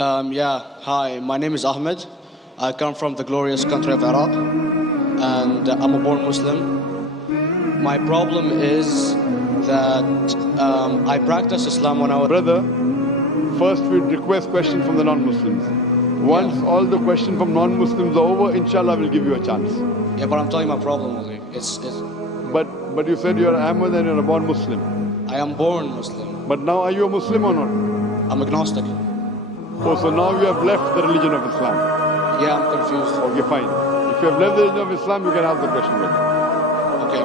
Yeah, hi, my name is Ahmed. I come from the glorious country of Iraq, and I'm a born Muslim. My problem is that I practiced Islam when I was... Brother, first we request questions from the non-Muslims. Once all the questions from non-Muslims are over, inshallah we'll give you a chance. Yeah, but I'm telling you my problem only. But you said you're Ahmed and you're a born Muslim. I am born Muslim. But now are you a Muslim or not? I'm agnostic. Oh, so now you have left the religion of Islam. Yeah, I'm confused. Okay, fine. If you have left the religion of Islam, you can ask the question. Okay.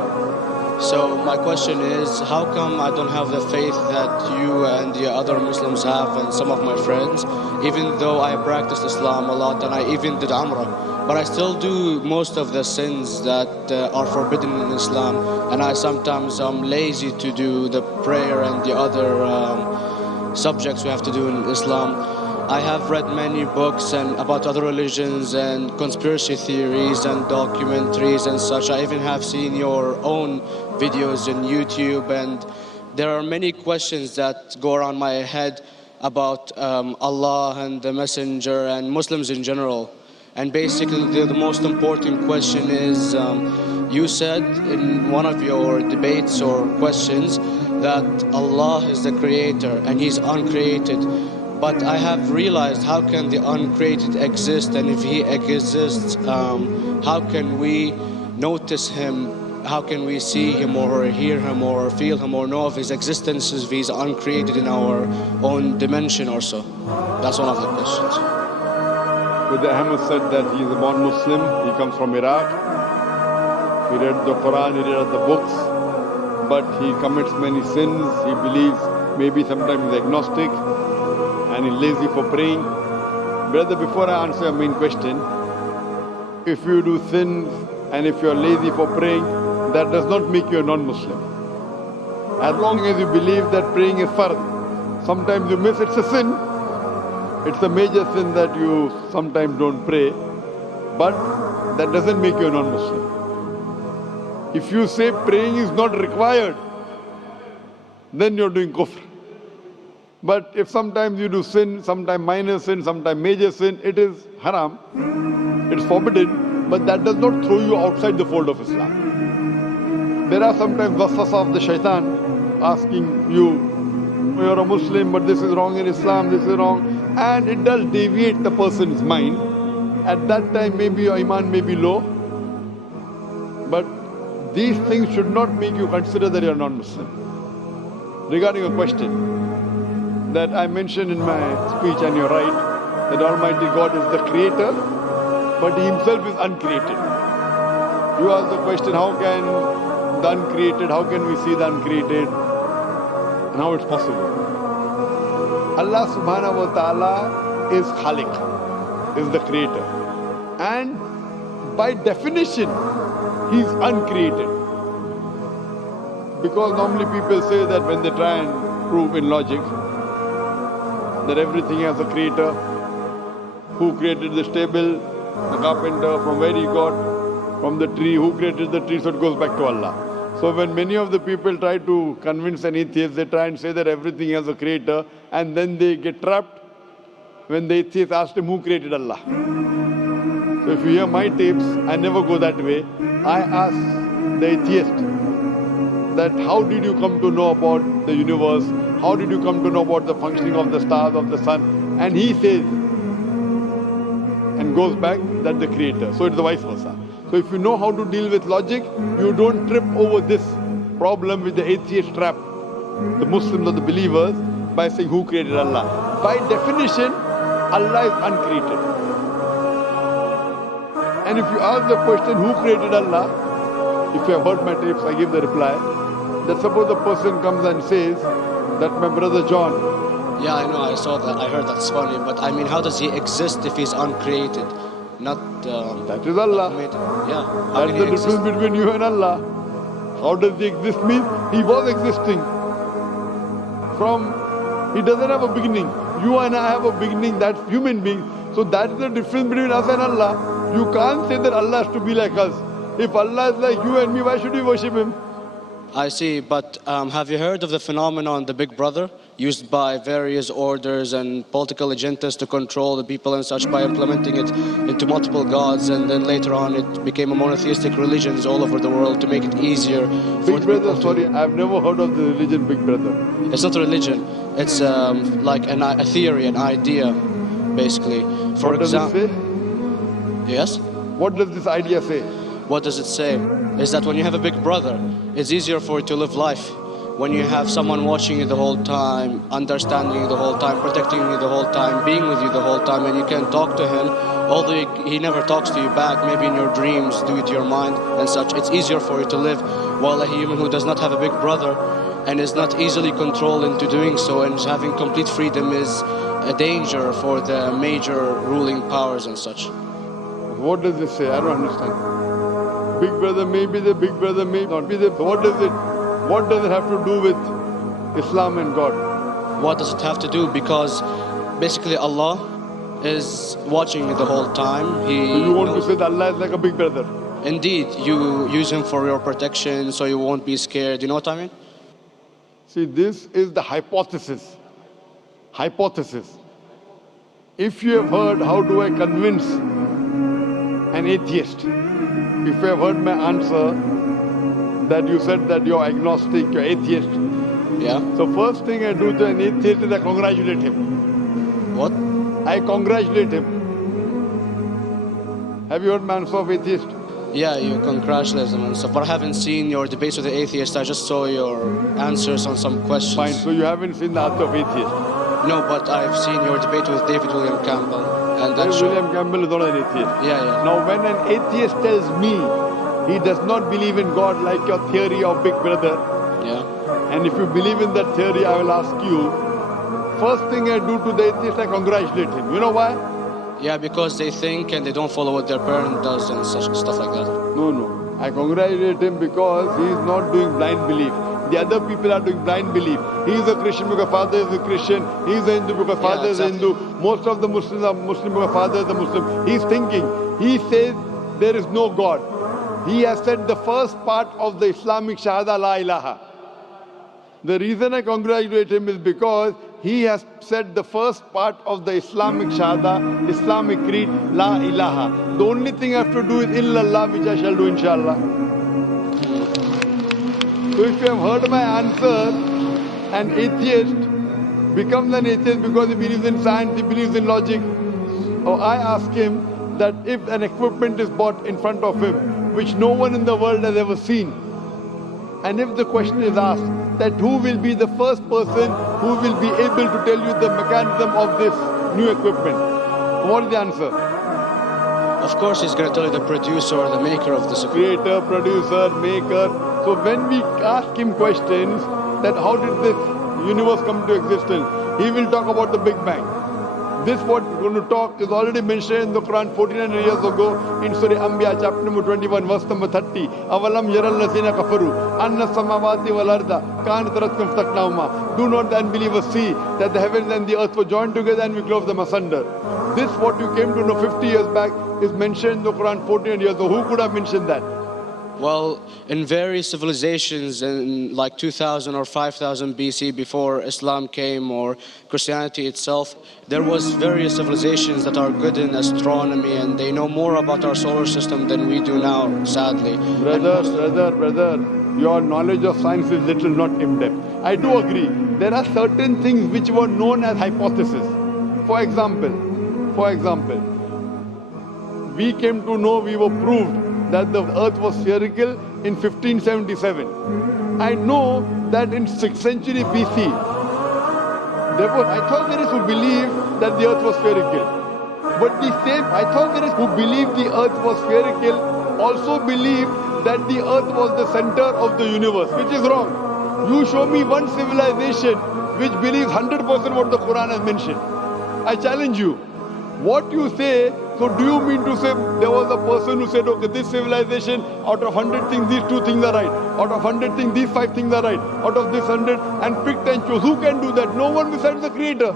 So my question is, how come I don't have the faith that you and the other Muslims have and some of my friends, even though I practiced Islam a lot and I even did Umrah, but I still do most of the sins that are forbidden in Islam, and I sometimes am lazy to do the prayer and the other subjects we have to do in Islam. I have read many books and about other religions and conspiracy theories and documentaries and such. I even have seen your own videos on YouTube, and there are many questions that go around my head about Allah and the Messenger and Muslims in general. And basically the most important question is, you said in one of your debates or questions that Allah is the creator and He's uncreated. But I have realized, how can the uncreated exist? And if He exists, how can we notice Him? How can we see Him or hear Him or feel Him or know of His existence if He's uncreated in our own dimension or so? That's one of the questions. Brother Ahmed said that he is a born Muslim. He comes from Iraq. He read the Quran, he read the books. But he commits many sins. He believes maybe sometimes he's agnostic. And he's lazy for praying. Brother, before I answer your main question, if you do sins and if you're lazy for praying, that does not make you a non-Muslim. As long as you believe that praying is fard, sometimes you miss, it's a sin. It's a major sin that you sometimes don't pray, but that doesn't make you a non-Muslim. If you say praying is not required, then you're doing kufr. But if sometimes you do sin, sometimes minor sin, sometimes major sin, it is haram, it's forbidden, but that does not throw you outside the fold of Islam. There are sometimes waswasa of the shaitan asking you, you're a Muslim, but this is wrong in Islam, this is wrong, and it does deviate the person's mind. At that time maybe your iman may be low, but these things should not make you consider that you're non-Muslim. Regarding your question, that I mentioned in my speech, and you're right, that Almighty God is the creator, but He Himself is uncreated. You ask the question, how can the uncreated, how can we see the uncreated, and how it's possible? Allah subhanahu wa ta'ala is Khaliq, is the creator. And by definition, He's uncreated. Because normally people say that when they try and prove in logic, that everything has a creator, who created this table, the carpenter, from where he got, from the tree, who created the tree, so it goes back to Allah. So when many of the people try to convince an atheist, they try and say that everything has a creator, and then they get trapped when the atheist asks him who created Allah. So if you hear my tapes, I never go that way. I ask the atheist that how did you come to know about the universe? How did you come to know about the functioning of the stars, of the sun? And he says, and goes back, that the creator. So it's the vice versa. So if you know how to deal with logic, you don't trip over this problem with the atheist trap, the Muslims or the believers, by saying who created Allah. By definition, Allah is uncreated. And if you ask the question, who created Allah? If you have heard my tapes, I give the reply, that suppose the person comes and says that my brother John. Yeah, I know, I saw that, I heard that's funny, but I mean, how does He exist if He's uncreated? Not... that is Allah. Yeah. That's the difference between you and Allah. How does He exist? Means He was existing. He doesn't have a beginning. You and I have a beginning, that's human being. So that's the difference between us and Allah. You can't say that Allah has to be like us. If Allah is like you and me, why should we worship Him? I see, but have you heard of the phenomenon, the Big Brother? used by various orders and political agendas to control the people and such by implementing it into multiple gods, and then later on it became a monotheistic religions all over the world to make it easier for Big the Brother, people to... sorry, I've never heard of the religion Big Brother. It's not a religion. It's like a theory, an idea, basically. For What does it example, say? yes. What does this idea say? What does it say? Is that when you have a big brother, it's easier for you to live life. When you have someone watching you the whole time, understanding you the whole time, protecting you the whole time, being with you the whole time, and you can talk to him, although he never talks to you back, maybe in your dreams, due to your mind and such, it's easier for you to live. While a human who does not have a big brother and is not easily controlled into doing so and is having complete freedom is a danger for the major ruling powers and such. What does this say? I don't understand. Big Brother may be the Big Brother, may not be the... What does it have to do with Islam and God? What does it have to do? Because basically Allah is watching you the whole time. So you want to say that Allah is like a big brother? Indeed, you use him for your protection so you won't be scared. You know what I mean? See, this is the hypothesis. Hypothesis. If you have heard, how do I convince an atheist? If you have heard my answer, that you said that you're agnostic, you're atheist. Yeah. So first thing I do to an atheist is I congratulate him. What? I congratulate him. Have you heard my answer of atheist? Yeah, you congratulate them and stuff. But I haven't seen your debates with the atheist. I just saw your answers on some questions. Fine, so you haven't seen the answer of atheist. No, but I've seen your debate with David William Campbell. And that William Campbell is not an atheist. Yeah. Now when an atheist tells me he does not believe in God like your theory of Big Brother, yeah. And if you believe in that theory, I will ask you, first thing I do to the atheist, I congratulate him. You know why? Yeah, because they think and they don't follow what their parent does and such stuff like that. No. I congratulate him because he is not doing blind belief. The other people are doing blind belief. He is a Christian because father is a Christian. He is a Hindu because father is a Hindu. Most of the Muslims are Muslim because father is a Muslim. He is thinking. He says there is no God. He has said the first part of the Islamic Shahada, La ilaha. The reason I congratulate him is because he has said the first part of the Islamic Shahada, Islamic Creed, La ilaha. The only thing I have to do is illallah, which I shall do inshallah. So if you have heard my answer, an atheist becomes an atheist because he believes in science, he believes in logic. Or I ask him that if an equipment is bought in front of him, which no one in the world has ever seen, and if the question is asked that who will be the first person who will be able to tell you the mechanism of this new equipment, what is the answer? Of course he's going to tell you the producer or the maker of this equipment. Creator, producer, maker. So when we ask him questions that how did this universe come to existence, he will talk about the Big Bang. This what we're going to talk is already mentioned in the Quran 1400 years ago in Surah Anbiya chapter number 21 verse number 30. Avalam yaral lasina kafaru anna samawati wal arda kanat ratkum ftaknahuma. Do not the unbelievers see that the heavens and the earth were joined together and we clove them asunder. This what you came to know 50 years back is mentioned in the Quran 1400 years ago. Who could have mentioned that? Well, in various civilizations in like 2000 or 5000 BC before Islam came or Christianity itself, there was various civilizations that are good in astronomy and they know more about our solar system than we do now, sadly. Brother, your knowledge of science is little, not in-depth. I do agree. There are certain things which were known as hypotheses. For example, we came to know, we were proved that the earth was spherical in 1577. I know that in 6th century BC, there were Pythagoreans who believed that the earth was spherical. But the same Pythagoreans who believed the earth was spherical also believed that the earth was the center of the universe, which is wrong. You show me one civilization which believes 100% what the Quran has mentioned. I challenge you. What you say, so do you mean to say there was a person who said, okay, this civilization, out of 100 things, these 2 things are right. Out of 100 things, these 5 things are right. Out of this 100, and picked and chose. Who can do that? No one besides the Creator.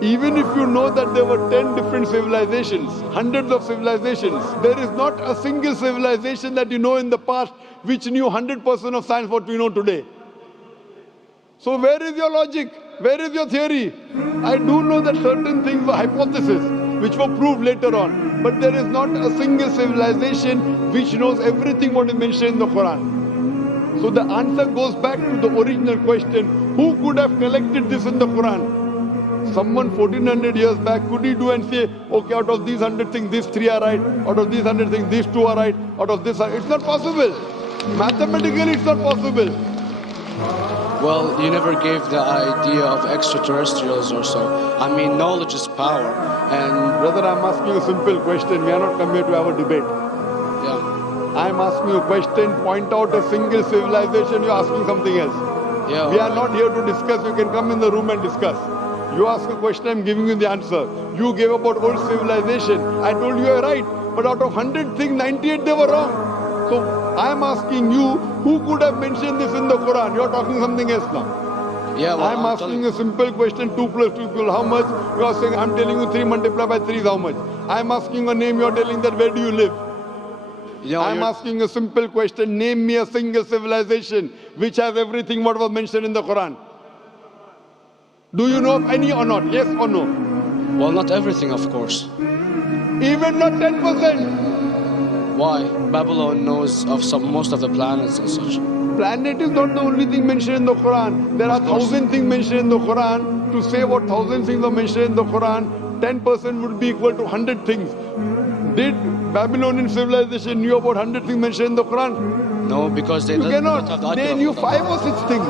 Even if you know that there were 10 different civilizations, hundreds of civilizations, there is not a single civilization that you know in the past which knew 100% of science what we know today. So where is your logic? Where is your theory? I do know that certain things were hypotheses which were proved later on. But there is not a single civilization which knows everything what is mentioned in the Quran. So the answer goes back to the original question, who could have collected this in the Quran? Someone 1400 years back, could he do and say, okay, out of these 100 things, these 3 are right, out of these 100 things, these 2 are right, out of this, it's not possible. Mathematically, it's not possible. Well, you never gave the idea of extraterrestrials or so. I mean, knowledge is power, and... Brother, I'm asking a simple question. We are not come here to have a debate. Yeah. I'm asking you a question. Point out a single civilization. You're asking something else. Yeah. We are not here to discuss. You can come in the room and discuss. You ask a question, I'm giving you the answer. You gave about old civilization. I told you you're right. But out of 100 things, 98 they were wrong. So I'm asking you, who could have mentioned this in the Quran? You're talking something else now. Yeah, well, I'm asking a simple question, 2 plus 2 equals how much? You are saying, I'm telling you 3 multiplied by 3 is how much? I'm asking a name, you're telling that where do you live? I'm asking a simple question, name me a single civilization which has everything what was mentioned in the Quran. Do you know of any or not? Yes or no? Well, not everything, of course. Even not 10%. Why? Babylon knows of most of the planets and such. Planet is not the only thing mentioned in the Quran. There are 1,000 things mentioned in the Quran. To say what 1,000 things are mentioned in the Quran, 10% would be equal to 100 things. Did Babylonian civilization knew about 100 things mentioned in the Quran? No, because they don't have the They knew 5 or 6 things.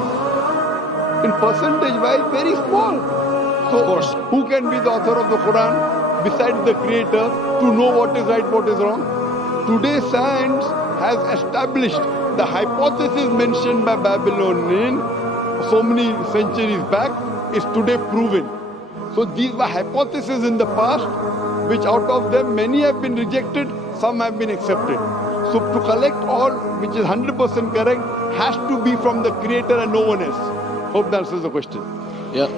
In percentage wise, very small. So, of course. Who can be the author of the Quran besides the creator to know what is right, what is wrong? Today science has established the hypothesis mentioned by Babylonian so many centuries back is today proven. So these were hypotheses in the past, which out of them many have been rejected, some have been accepted. So to collect all which is 100% correct has to be from the creator and no one else. Hope that answers the question. Yeah.